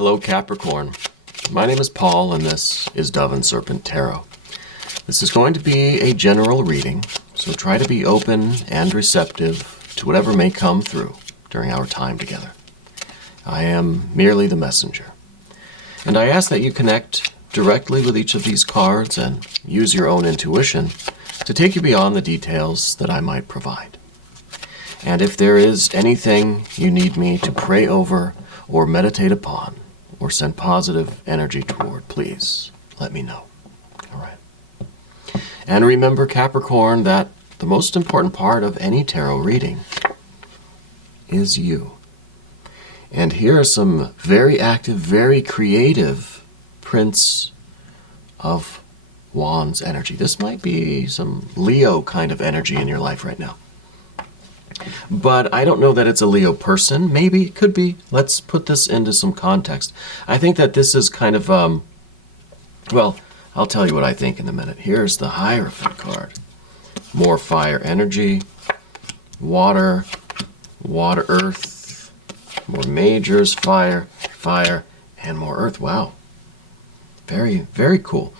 Hello Capricorn. My name is Paul and this is Dove and Serpent Tarot. This is going to be a general reading, so try to be open and receptive to whatever may come through during our time together. I am merely the messenger. And I ask that you connect directly with each of these cards and use your own intuition to take you beyond the details that I might provide. And if there is anything you need me to pray over or meditate upon or send positive energy toward, please let me know. All right. And remember, Capricorn, that the most important part of any tarot reading is you. And here are some very active, very creative Prince of Wands energy. This might be some Leo kind of energy in your life right now. But I don't know that it's a Leo person. Maybe, could be. Let's put this into some context. I think that this is kind of, well, I'll tell you what I think in a minute. Here's the Hierophant card. More fire energy, water, earth, more majors, fire, and more earth. Wow. Very, very cool.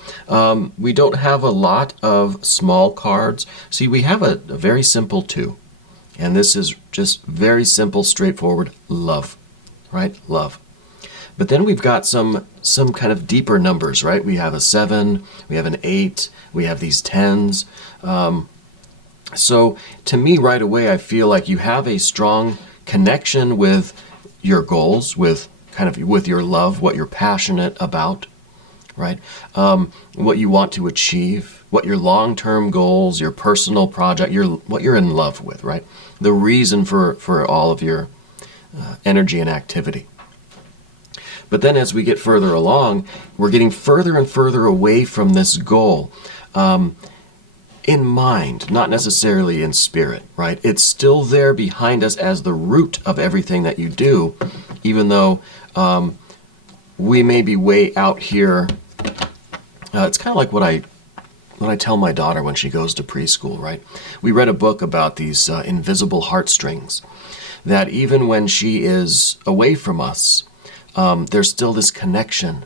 We don't have a lot of small cards. See, we have a very simple two. And this is just very simple, straightforward love, right? Love. But then we've got some kind of deeper numbers, right? We have a 7, we have an 8, we have these 10s. So to me right away, I feel like you have a strong connection with your goals, with your love, what you're passionate about, right? What you want to achieve, what your long-term goals, your personal project, what you're in love with, right? The reason for all of your energy and activity. But then as we get further along, we're getting further and further away from this goal. In mind, not necessarily in spirit, right? It's still there behind us as the root of everything that you do, even though we may be way out here. It's kind of like what I tell my daughter when she goes to preschool, right? We read a book about these invisible heartstrings, that even when she is away from us, there's still this connection.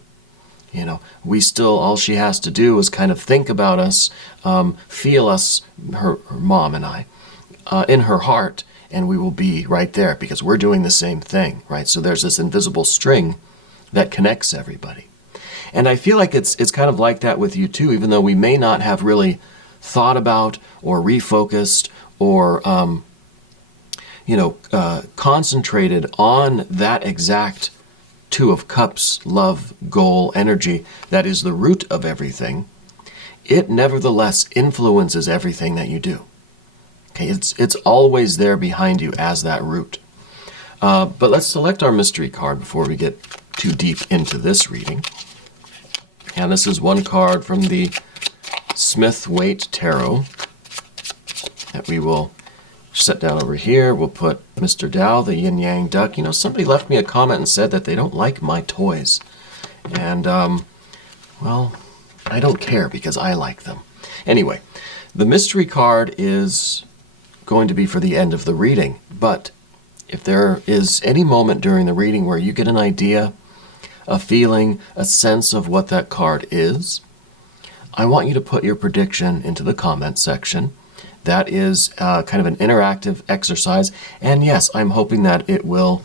You know, all she has to do is kind of think about us, feel us, her mom and I, in her heart, and we will be right there because we're doing the same thing, right? So there's this invisible string that connects everybody. And I feel like it's kind of like that with you too, even though we may not have really thought about or refocused or, concentrated on that exact Two of Cups, love, goal, energy that is the root of everything. It nevertheless influences everything that you do. Okay, it's always there behind you as that root. But let's select our mystery card before we get too deep into this reading. And this is one card from the Smith-Waite Tarot that we will set down over here. We'll put Mr. Tao, the yin-yang duck. You know, somebody left me a comment and said that they don't like my toys. And, well, I don't care because I like them. Anyway, the mystery card is going to be for the end of the reading. But if there is any moment during the reading where you get an idea, a feeling, a sense of what that card is, I want you to put your prediction into the comment section. That is kind of an interactive exercise. And yes, I'm hoping that it will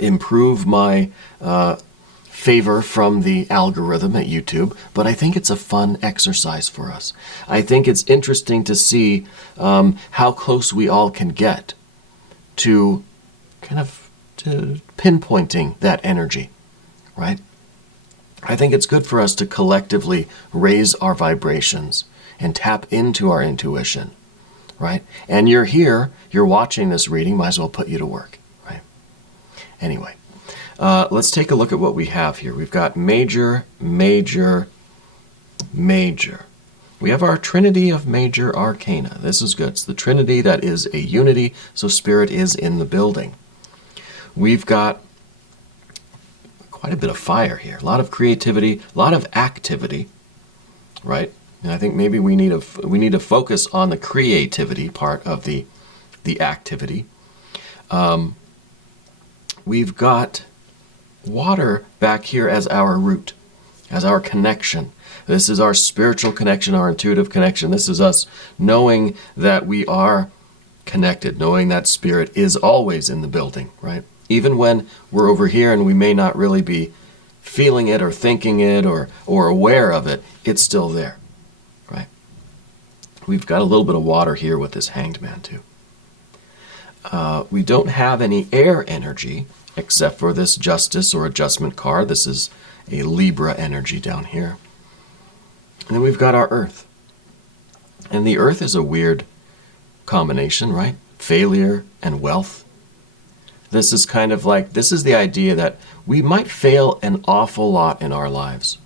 improve my favor from the algorithm at YouTube, but I think it's a fun exercise for us. I think it's interesting to see how close we all can get to pinpointing that energy. Right? I think it's good for us to collectively raise our vibrations and tap into our intuition, right? And you're here, you're watching this reading, might as well put you to work, right? Anyway, let's take a look at what we have here. We've got major, major, major. We have our Trinity of Major Arcana. This is good. It's the Trinity that is a unity, so Spirit is in the building. We've got quite a bit of fire here, a lot of creativity, a lot of activity, right? And I think maybe we need to focus on the creativity part of the activity. We've got water back here as our root, as our connection. This is our spiritual connection, our intuitive connection. This is us knowing that we are connected, knowing that spirit is always in the building, right? Even when we're over here and we may not really be feeling it or thinking it or aware of it, it's still there, right? We've got a little bit of water here with this Hanged Man too. We don't have any air energy except for this Justice or Adjustment card. This is a Libra energy down here. And then we've got our Earth. And the Earth is a weird combination, right? Failure and wealth. This is kind of like, this is the idea that we might fail an awful lot in our lives.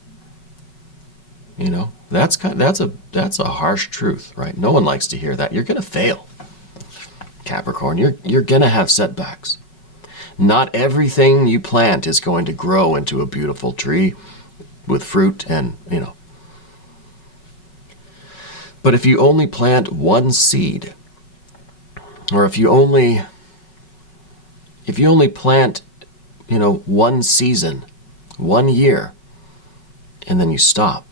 You know, that's a harsh truth, right? No one likes to hear that. You're going to fail. Capricorn, you're going to have setbacks. Not everything you plant is going to grow into a beautiful tree with fruit and, you know. But if you only plant one seed, or if you only plant, you know, one season, 1 year, and then you stop,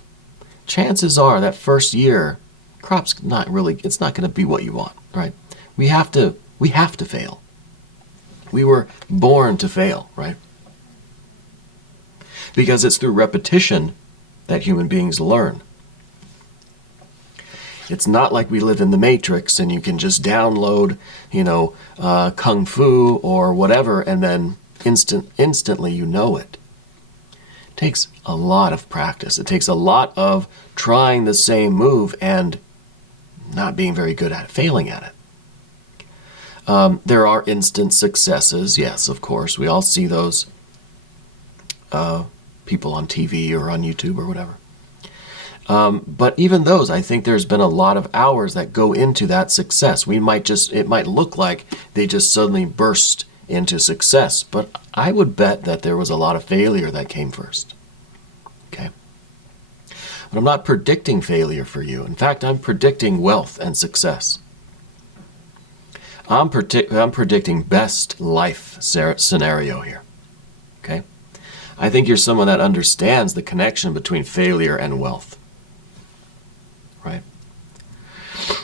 chances are that first year, crop's not really, it's not going to be what you want, right? We have to fail. We were born to fail, right? Because it's through repetition that human beings learn. It's not like we live in the Matrix and you can just download, you know, Kung Fu or whatever, and then instantly you know it. It takes a lot of practice. It takes a lot of trying the same move and not being very good at it, failing at it. There are instant successes, yes, of course. We all see those people on TV or on YouTube or whatever. But even those, I think there's been a lot of hours that go into that success. It might look like they just suddenly burst into success, but I would bet that there was a lot of failure that came first. Okay? But I'm not predicting failure for you. In fact, I'm predicting wealth and success. I'm predicting best life scenario here. Okay? I think you're someone that understands the connection between failure and wealth. Right?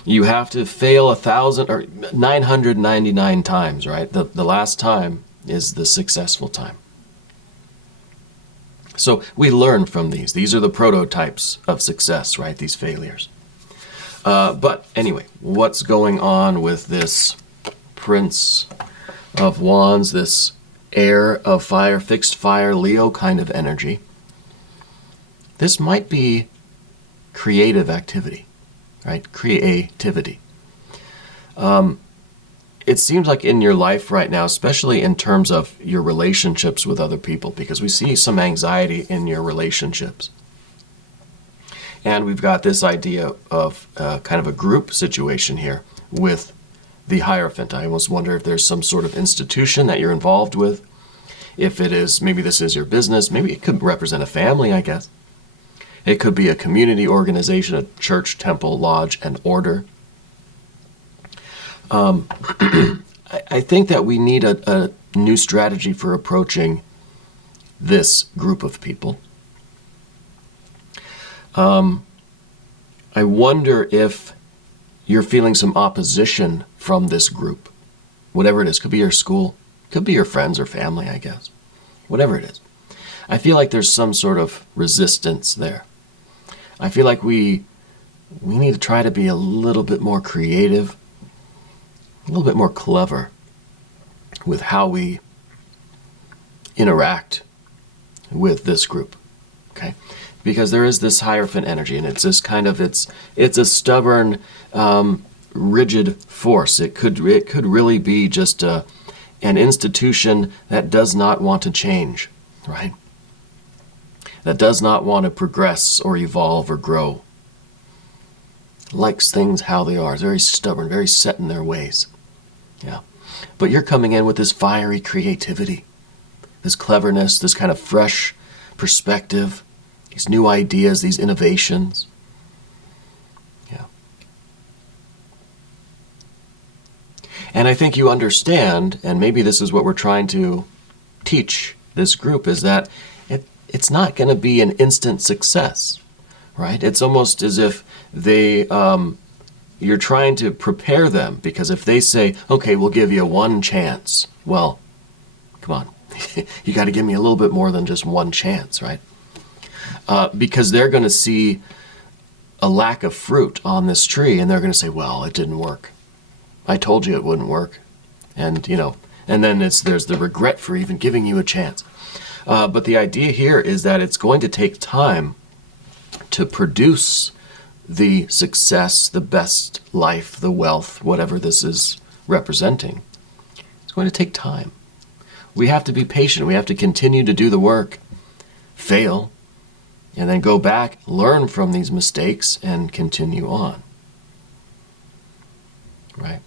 You have to fail 1,000 or 999 times, right? The last time is the successful time. So we learn from these. These are the prototypes of success, right? These failures. But anyway, what's going on with this Prince of Wands, this Air of Fire, Fixed Fire, Leo kind of energy? This might be creative activity, right? Creativity. It seems like in your life right now, especially in terms of your relationships with other people, because we see some anxiety in your relationships. And we've got this idea of kind of a group situation here with the Hierophant. I almost wonder if there's some sort of institution that you're involved with. If it is, maybe this is your business. Maybe it could represent a family, I guess. It could be a community organization, a church, temple, lodge, and order. I think that we need a new strategy for approaching this group of people. I wonder if you're feeling some opposition from this group. Whatever it is. Could be your school. Could be your friends or family, I guess. Whatever it is. I feel like there's some sort of resistance there. I feel like we need to try to be a little bit more creative, a little bit more clever with how we interact with this group, okay? Because there is this Hierophant energy, and it's this kind of, it's a stubborn, rigid force. It could really be just an institution that does not want to change, right? That does not want to progress or evolve or grow. Likes things how they are. It's very stubborn, very set in their ways. Yeah. But you're coming in with this fiery creativity, this cleverness, this kind of fresh perspective, these new ideas, these innovations. Yeah. And I think you understand, and maybe this is what we're trying to teach this group is that it's not going to be an instant success, right? It's almost as if you're trying to prepare them, because if they say, okay, we'll give you one chance, well, come on, you got to give me a little bit more than just one chance, right? Because they're going to see a lack of fruit on this tree, and they're going to say, well, it didn't work. I told you it wouldn't work. And, and then there's the regret for even giving you a chance. But the idea here is that it's going to take time to produce the success, the best life, the wealth, whatever this is representing. It's going to take time. We have to be patient. We have to continue to do the work, fail, and then go back, learn from these mistakes, and continue on. Right?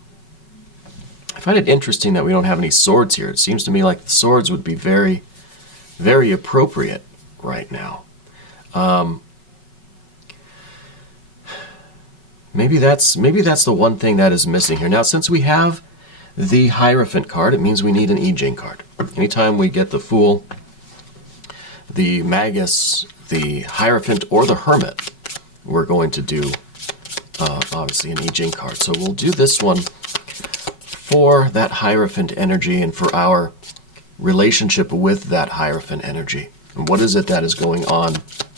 I find it interesting that we don't have any swords here. It seems to me like the swords would be very, very appropriate right now. Maybe that's the one thing that is missing here. Now, since we have the Hierophant card, it means we need an I-Ching card. Anytime we get the Fool, the Magus, the Hierophant, or the Hermit, we're going to do obviously an I-Ching card. So we'll do this one for that Hierophant energy and for our relationship with that Hierophant energy. And what is it that is going on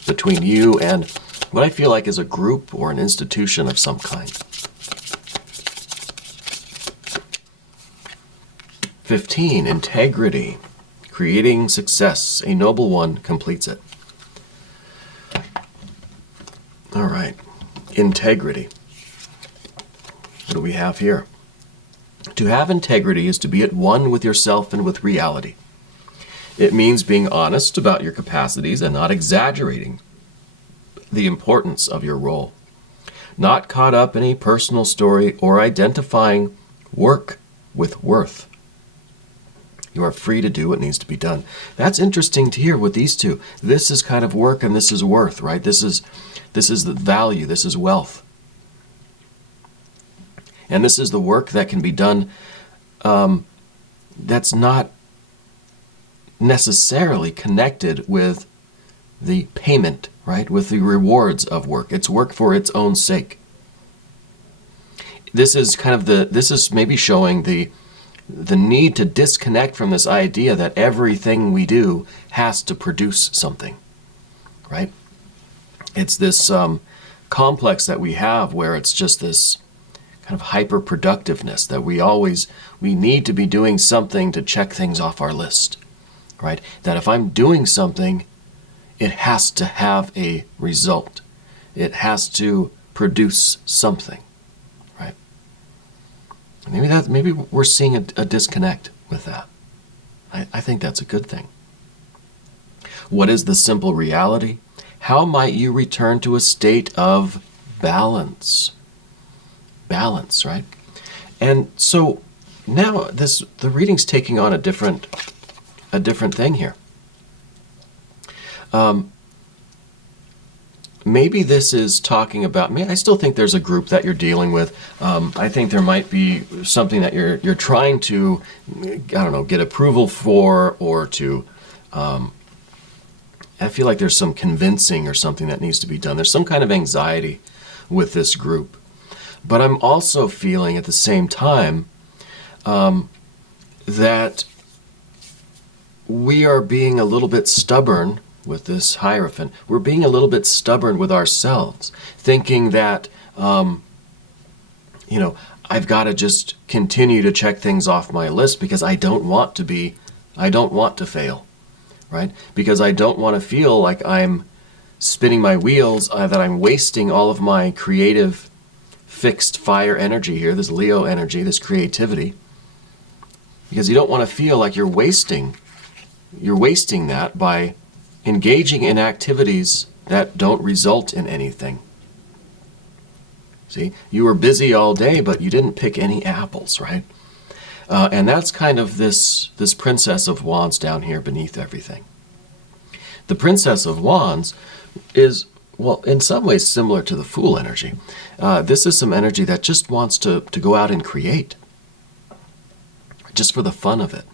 between you and what I feel like is a group or an institution of some kind. 15, integrity. Creating success. A noble one completes it. All right. Integrity. What do we have here? To have integrity is to be at one with yourself and with reality. It means being honest about your capacities and not exaggerating the importance of your role. Not caught up in a personal story or identifying work with worth. You are free to do what needs to be done. That's interesting to hear with these two. This is kind of work and this is worth, right? This is the value, this is wealth. And this is the work that can be done that's not necessarily connected with the payment, right? With the rewards of work. It's work for its own sake. This is this is maybe showing the need to disconnect from this idea that everything we do has to produce something, right? It's this complex that we have where it's just this kind of hyper-productiveness that we need to be doing something to check things off our list, right? That if I'm doing something, it has to have a result. It has to produce something, right? Maybe we're seeing a disconnect with that. I think that's a good thing. What is the simple reality? How might you return to a state of balance? Balance, right? And so now the reading's taking on a different thing here. Maybe this is talking about, I still think there's a group that you're dealing with. I think there might be something that you're trying to, get approval for, or to, I feel like there's some convincing or something that needs to be done. There's some kind of anxiety with this group. But I'm also feeling at the same time that we are being a little bit stubborn with this Hierophant. We're being a little bit stubborn with ourselves, thinking that, I've got to just continue to check things off my list because I don't want to fail, right? Because I don't want to feel like I'm spinning my wheels, that I'm wasting all of my creative, fixed fire energy here, this Leo energy, this creativity. Because you don't want to feel like you're wasting that by engaging in activities that don't result in anything. See, you were busy all day, but you didn't pick any apples, right? And that's kind of this Princess of Wands down here beneath everything. The Princess of Wands is, well, in some ways similar to the Fool energy. This is some energy that just wants to go out and create, just for the fun of it.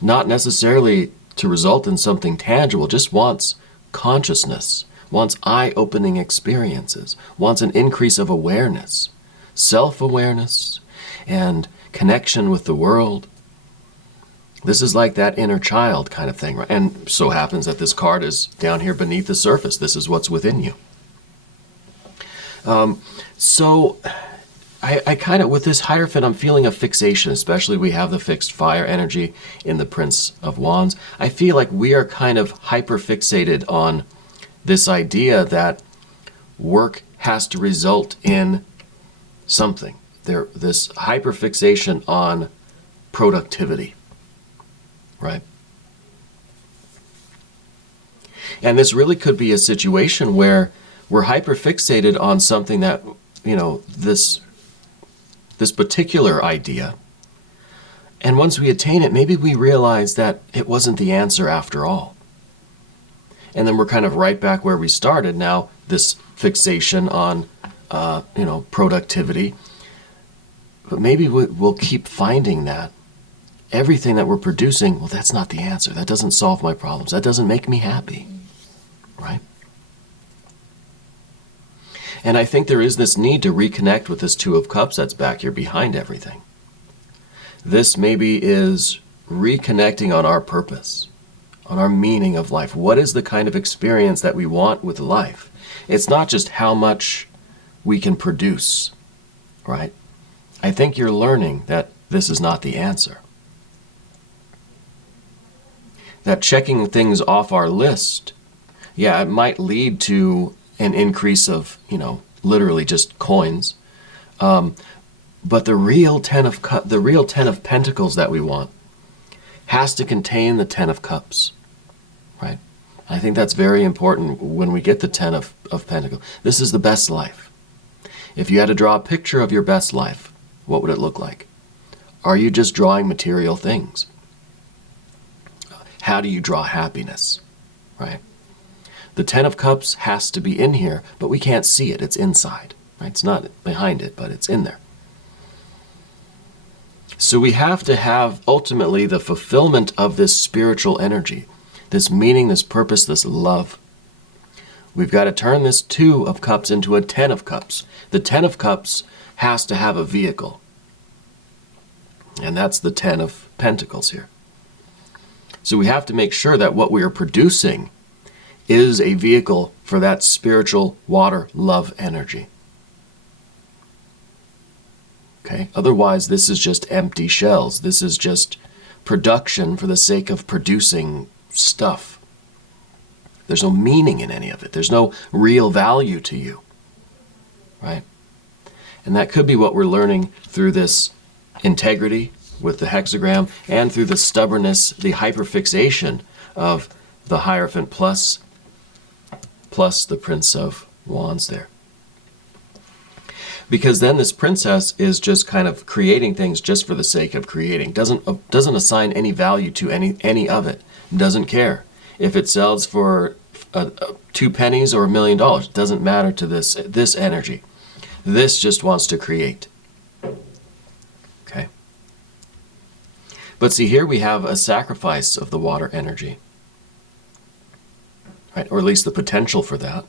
not necessarily to result in something tangible, just wants consciousness, wants eye-opening experiences, wants an increase of awareness, self-awareness, and connection with the world. This is like that inner child kind of thing, right? And so happens that this card is down here beneath the surface. This is what's within you. So I kind of, with this Hierophant, I'm feeling a fixation, especially we have the fixed fire energy in the Prince of Wands. I feel like we are kind of hyper-fixated on this idea that work has to result in something. This hyper-fixation on productivity, right? And this really could be a situation where we're hyper-fixated on something that, this particular idea. And once we attain it, maybe we realize that it wasn't the answer after all. And then we're kind of right back where we started. Now, this fixation on, productivity. But maybe we'll keep finding that everything that we're producing, well, that's not the answer. That doesn't solve my problems. That doesn't make me happy, right? And I think there is this need to reconnect with this Two of Cups that's back here behind everything. This maybe is reconnecting on our purpose, on our meaning of life. What is the kind of experience that we want with life? It's not just how much we can produce, right? I think you're learning that this is not the answer. That checking things off our list, yeah, it might lead to an increase of, literally just coins. But the real Ten of Pentacles that we want has to contain the Ten of Cups, right? I think that's very important when we get the Ten of Pentacles. This is the best life. If you had to draw a picture of your best life, what would it look like? Are you just drawing material things? How do you draw happiness, right? The Ten of Cups has to be in here, but we can't see it. It's inside, right? It's not behind it, but it's in there. So we have to have, ultimately, the fulfillment of this spiritual energy, this meaning, this purpose, this love. We've got to turn this Two of Cups into a Ten of Cups. The Ten of Cups has to have a vehicle. And that's the Ten of Pentacles here. So we have to make sure that what we are producing is a vehicle for that spiritual water love energy. Okay? Otherwise, this is just empty shells. This is just production for the sake of producing stuff. There's no meaning in any of it. There's no real value to you. Right? And that could be what we're learning through this integrity with the hexagram and through the stubbornness, the hyperfixation of the Hierophant plus the Prince of Wands there. Because then this princess is just kind of creating things just for the sake of creating. Doesn't assign any value to any of it. Doesn't care. If it sells for 2 pennies or $1 million, doesn't matter to this energy. This just wants to create. Okay. But see, here we have a sacrifice of the water energy. Right? Or at least the potential for that.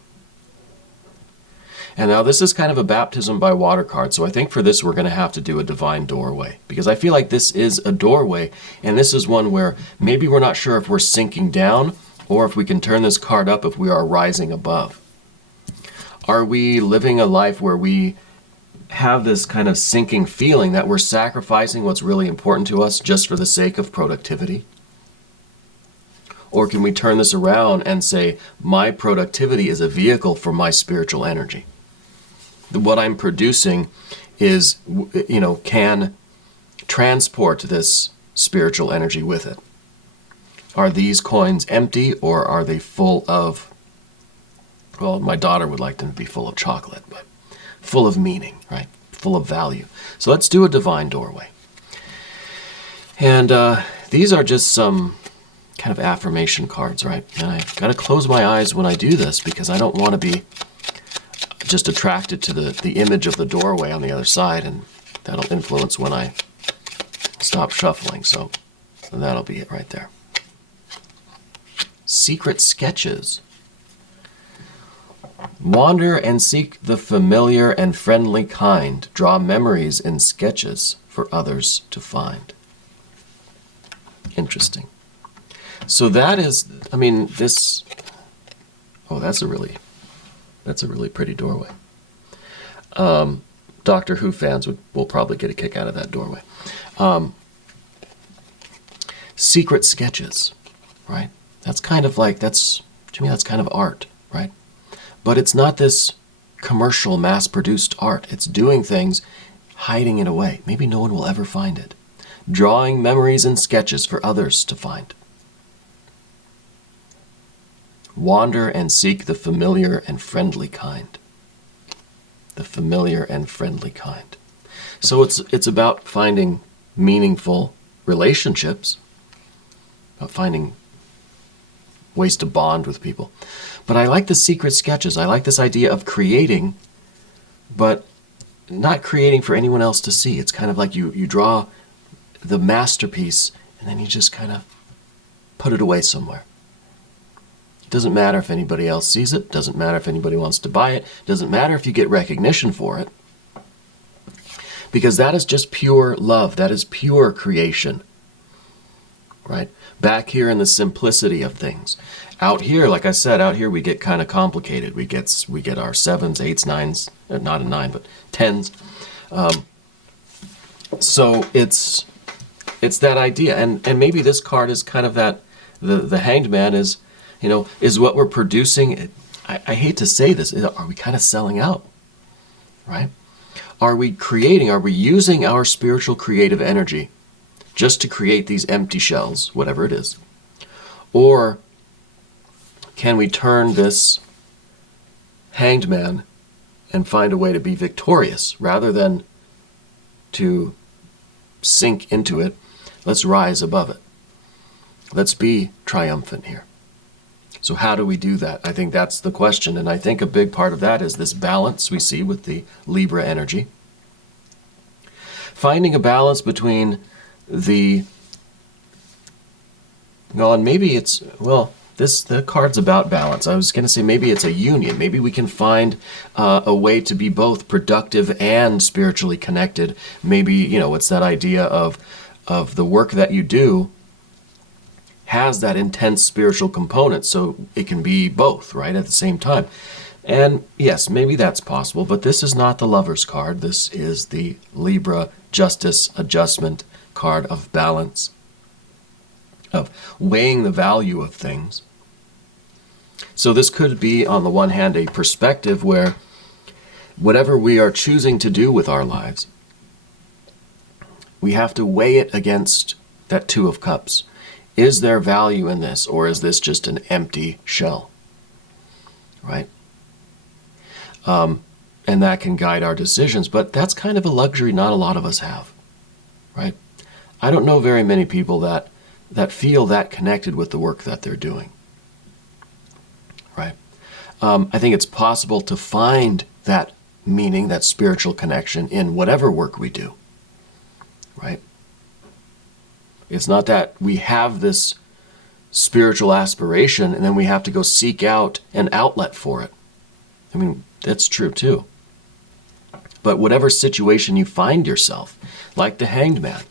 And now this is kind of a baptism by water card, so I think for this we're going to have to do a divine doorway. Because I feel like this is a doorway, and this is one where maybe we're not sure if we're sinking down, or if we can turn this card up if we are rising above. Are we living a life where we have this kind of sinking feeling that we're sacrificing what's really important to us just for the sake of productivity? Or can we turn this around and say, my productivity is a vehicle for my spiritual energy? What I'm producing is, can transport this spiritual energy with it. Are these coins empty, or are they full of, well, my daughter would like them to be full of chocolate, but full of meaning, right? Full of value. So let's do a divine doorway. And these are just some kind of affirmation cards, right? And I've got to close my eyes when I do this because I don't want to be just attracted to the image of the doorway on the other side, and that'll influence when I stop shuffling. So That'll be it right there. Secret sketches. Wander and seek the familiar and friendly kind. Draw memories in sketches for others to find. Interesting. So that is, I mean, this, oh, that's a really pretty doorway. Doctor Who fans will probably get a kick out of that doorway. Secret sketches, right? That's kind of like, to me, that's kind of art, right? But it's not this commercial, mass-produced art. It's doing things, hiding it away. Maybe no one will ever find it. Drawing memories and sketches for others to find. Wander and seek the familiar and friendly kind. The familiar and friendly kind. So it's about finding meaningful relationships, about finding ways to bond with people. But I like the secret sketches. I like this idea of creating, but not creating for anyone else to see. It's kind of like you draw the masterpiece and then you just kind of put it away somewhere. It doesn't matter if anybody else sees it. Doesn't matter if anybody wants to buy it. Doesn't matter if you get recognition for it. Because that is just pure love. That is pure creation. Right? Back here in the simplicity of things. Out here, like I said, out here we get kind of complicated. We get our 7s, 8s, 9s, not a 9, but 10s. So it's that idea. And maybe this card is kind of that, the Hanged Man is, is what we're producing. I hate to say this, are we kind of selling out? Right? Are we creating, are we using our spiritual creative energy just to create these empty shells, whatever it is? Or can we turn this Hanged Man and find a way to be victorious rather than to sink into it? Let's rise above it. Let's be triumphant here. So how do we do that? I think that's the question, and I think a big part of that is this balance we see with the Libra energy. Finding a balance between the the card's about balance. I was going to say maybe it's a union. Maybe we can find a way to be both productive and spiritually connected. Maybe, it's that idea of the work that you do has that intense spiritual component, so it can be both, right, at the same time. And yes, maybe that's possible, but this is not the Lover's card. This is the Libra Justice Adjustment card of balance, of weighing the value of things. So this could be, on the one hand, a perspective where whatever we are choosing to do with our lives, we have to weigh it against that Two of Cups. Is there value in this, or is this just an empty shell? Right? And that can guide our decisions, but that's kind of a luxury not a lot of us have. Right? I don't know very many people that feel that connected with the work that they're doing. Right? I think it's possible to find that meaning, that spiritual connection in whatever work we do. Right? It's not that we have this spiritual aspiration and then we have to go seek out an outlet for it. I mean, that's true too. But whatever situation you find yourself, like the Hanged Man,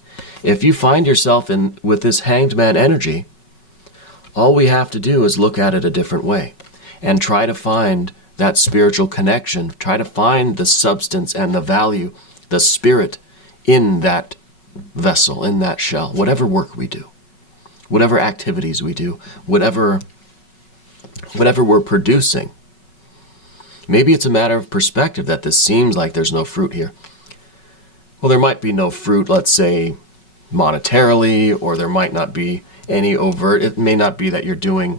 if you find yourself with this Hanged Man energy, all we have to do is look at it a different way and try to find that spiritual connection, try to find the substance and the value, the spirit in that vessel, in that shell, whatever work we do, whatever activities we do, whatever we're producing. Maybe it's a matter of perspective that this seems like there's no fruit here. Well, there might be no fruit, let's say, monetarily, or there might not be any overt. It may not be that you're getting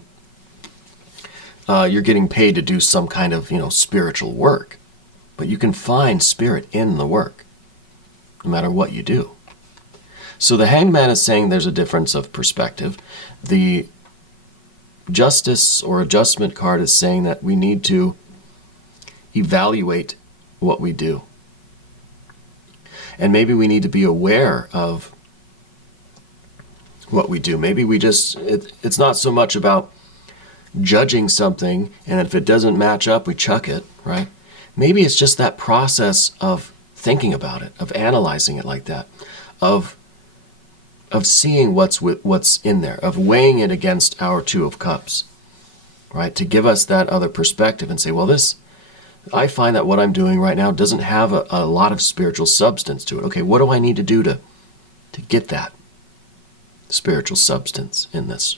paid to do some kind of, spiritual work, but you can find spirit in the work, no matter what you do. So the Hanged Man is saying there's a difference of perspective. The Justice or Adjustment card is saying that we need to evaluate what we do. And maybe we need to be aware of what we do. Maybe we just, it's not so much about judging something, and if it doesn't match up, we chuck it, right? Maybe it's just that process of thinking about it, of analyzing it like that, of seeing what's in there, of weighing it against our Two of Cups, right? To give us that other perspective and say, well, I find that what I'm doing right now doesn't have a lot of spiritual substance to it. Okay, what do I need to do to get that spiritual substance in this,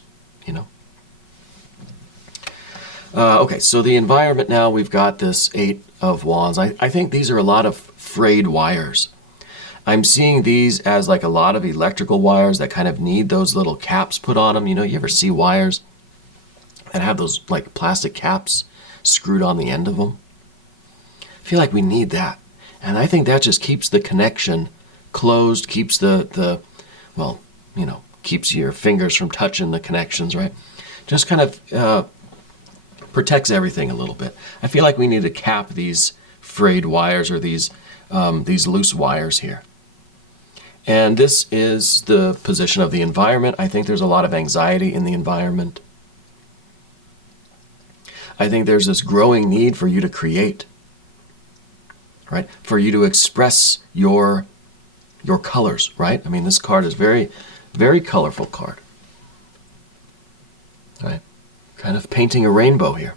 Okay, so the environment now, we've got this Eight of Wands. I think these are a lot of frayed wires. I'm seeing these as like a lot of electrical wires that kind of need those little caps put on them. You ever see wires that have those like plastic caps screwed on the end of them? I feel like we need that. And I think that just keeps the connection closed, keeps keeps your fingers from touching the connections, right? Just kind of protects everything a little bit. I feel like we need to cap these frayed wires or these loose wires here. And this is the position of the environment. I think there's a lot of anxiety in the environment. I think there's this growing need for you to create, right? For you to express your colors, right? I mean, this card is very, very colorful card, right? Kind of painting a rainbow here.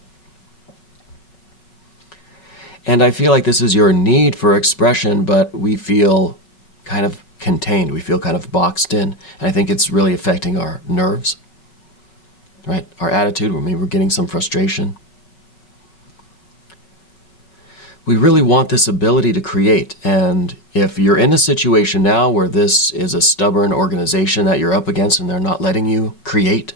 And I feel like this is your need for expression, but we feel kind of contained. We feel kind of boxed in. And I think it's really affecting our nerves, right? Our attitude, maybe we're getting some frustration. We really want this ability to create. And if you're in a situation now where this is a stubborn organization that you're up against and they're not letting you create,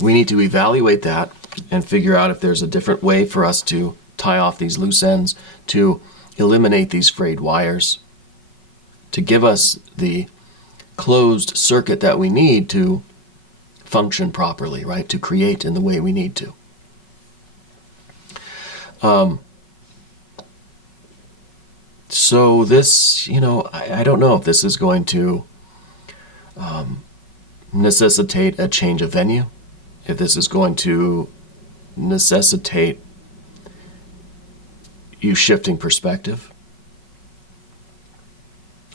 we need to evaluate that and figure out if there's a different way for us to tie off these loose ends, to eliminate these frayed wires, to give us the closed circuit that we need to function properly, right? To create in the way we need to. So this, I don't know if this is going to necessitate a change of venue, if this is going to necessitate you shifting perspective,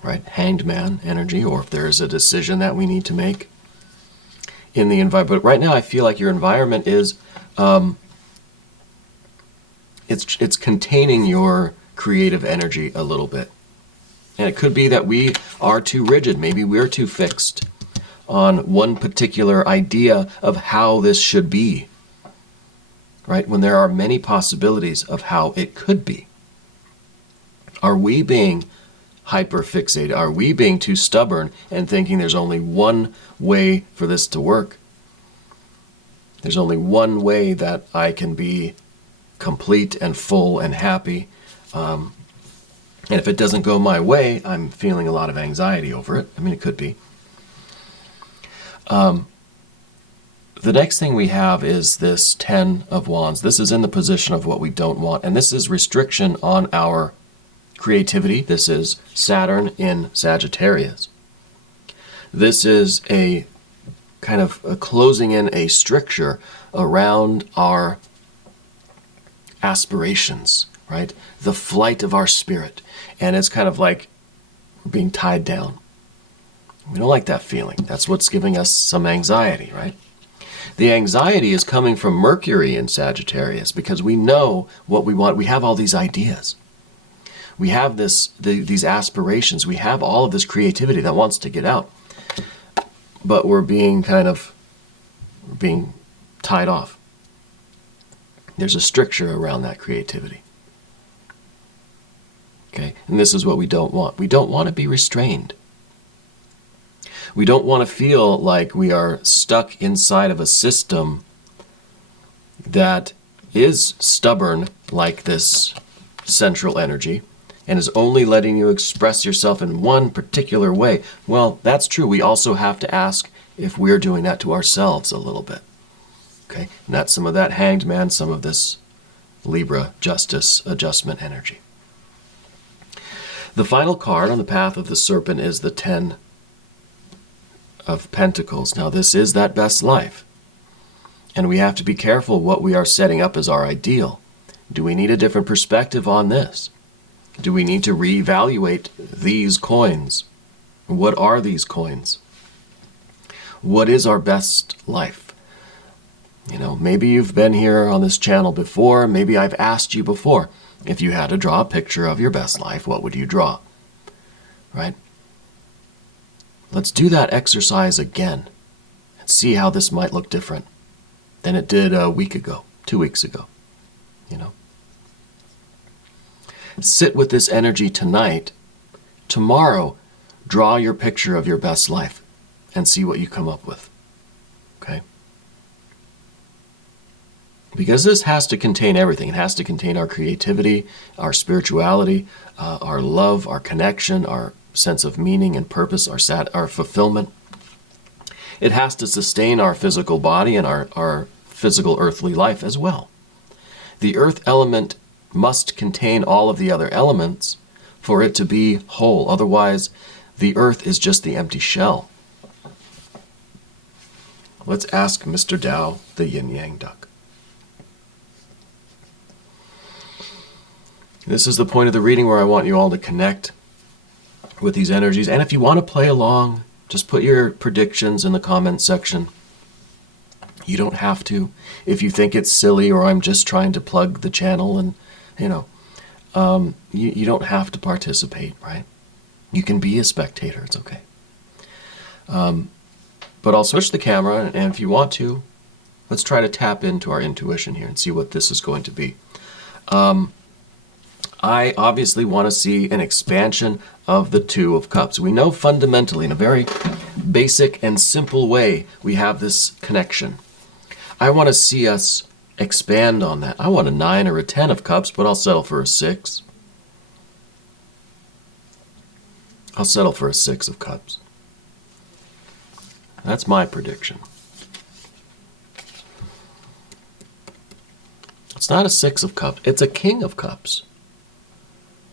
right? Hanged man energy, or if there is a decision that we need to make in the environment. But right now I feel like your environment is, it's containing your creative energy a little bit. And it could be that we are too rigid. Maybe we're too fixed on one particular idea of how this should be, right? When there are many possibilities of how it could be. Are we being hyper-fixated? Are we being too stubborn and thinking there's only one way for this to work? There's only one way that I can be complete and full and happy. And if it doesn't go my way, I'm feeling a lot of anxiety over it. I mean, it could be. The next thing we have is this Ten of Wands. This is in the position of what we don't want. And this is restriction on our creativity. This is Saturn in Sagittarius. This is a kind of a closing in a stricture around our aspirations, right? The flight of our spirit. And it's kind of like we're being tied down. We don't like that feeling. That's what's giving us some anxiety, right? The anxiety is coming from Mercury in Sagittarius because we know what we want. We have all these ideas. We have these aspirations. We have all of this creativity that wants to get out. But we're being tied off. There's a stricture around that creativity. Okay? And this is what we don't want. We don't want to be restrained. We don't want to feel like we are stuck inside of a system that is stubborn like this central energy and is only letting you express yourself in one particular way. Well, that's true. We also have to ask if we're doing that to ourselves a little bit. Okay? And that's some of that Hanged Man, some of this Libra Justice Adjustment energy. The final card on the path of the Serpent is the Ten of Pentacles. Now this is that best life. And we have to be careful what we are setting up as our ideal. Do we need a different perspective on this? Do we need to reevaluate these coins? What are these coins? What is our best life? You know, maybe you've been here on this channel before. Maybe I've asked you before, if you had to draw a picture of your best life, what would you draw? Right? Let's do that exercise again and see how this might look different than it did a week ago, 2 weeks ago. You know? Sit with this energy tonight. Tomorrow, draw your picture of your best life and see what you come up with. Okay? Because this has to contain everything. It has to contain our creativity, our spirituality, our love, our connection, our sense of meaning and purpose, our fulfillment. It has to sustain our physical body and our physical earthly life as well. The earth element must contain all of the other elements for it to be whole. Otherwise, the earth is just the empty shell. Let's ask Mr. Tao, the yin-yang duck. This is the point of the reading where I want you all to connect with these energies. And if you want to play along, just put your predictions in the comment section. You don't have to. If you think it's silly or I'm just trying to plug the channel and, you know, you don't have to participate, right? You can be a spectator. It's okay. But I'll switch the camera, and if you want to, let's try to tap into our intuition here and see what this is going to be. I obviously want to see an expansion of the Two of Cups. We know fundamentally, in a very basic and simple way, we have this connection. I want to see us expand on that. I want a 9 or a 10 of Cups, but I'll settle for a 6. I'll settle for a 6 of Cups. That's my prediction. It's not a 6 of Cups. It's a King of Cups.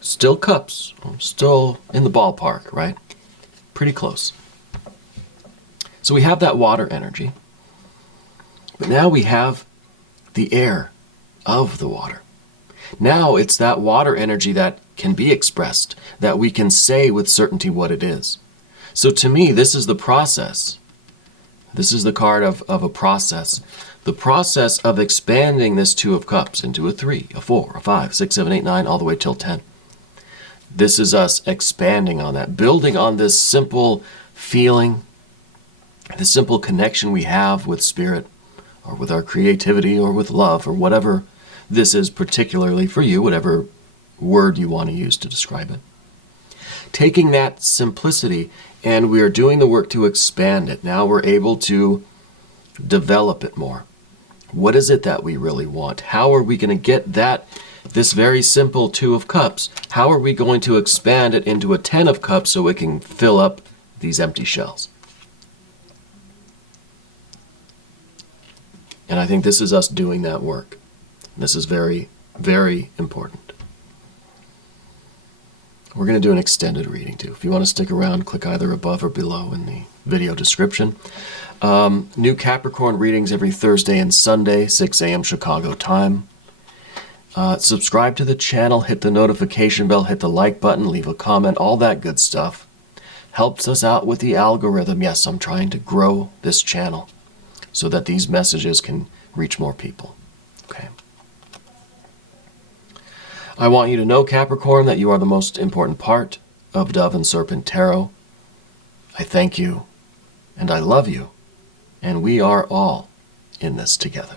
Still cups. Still in the ballpark, right? Pretty close. So we have that water energy. But now we have the air of the water. Now it's that water energy that can be expressed, that we can say with certainty what it is. So to me, this is the process. This is the card of a process. The process of expanding this Two of Cups into a 3, a 4, a 5, 6, 7, 8, 9, all the way till 10. This is us expanding on that, building on this simple feeling, the simple connection we have with spirit, or with our creativity, or with love, or whatever this is particularly for you, whatever word you want to use to describe it. Taking that simplicity, and we are doing the work to expand it. Now we're able to develop it more. What is it that we really want? How are we going to get this very simple Two of Cups, how are we going to expand it into a 10 of Cups so it can fill up these empty shells? And I think this is us doing that work. This is very, very important. We're going to do an extended reading too. If you want to stick around, click either above or below in the video description. New Capricorn readings every Thursday and Sunday, 6 a.m. Chicago time. Subscribe to the channel, hit the notification bell, hit the like button, leave a comment, all that good stuff. Helps us out with the algorithm. Yes, I'm trying to grow this channel so that these messages can reach more people. Okay. I want you to know, Capricorn, that you are the most important part of Dove and Serpent Tarot. I thank you, and I love you, and we are all in this together.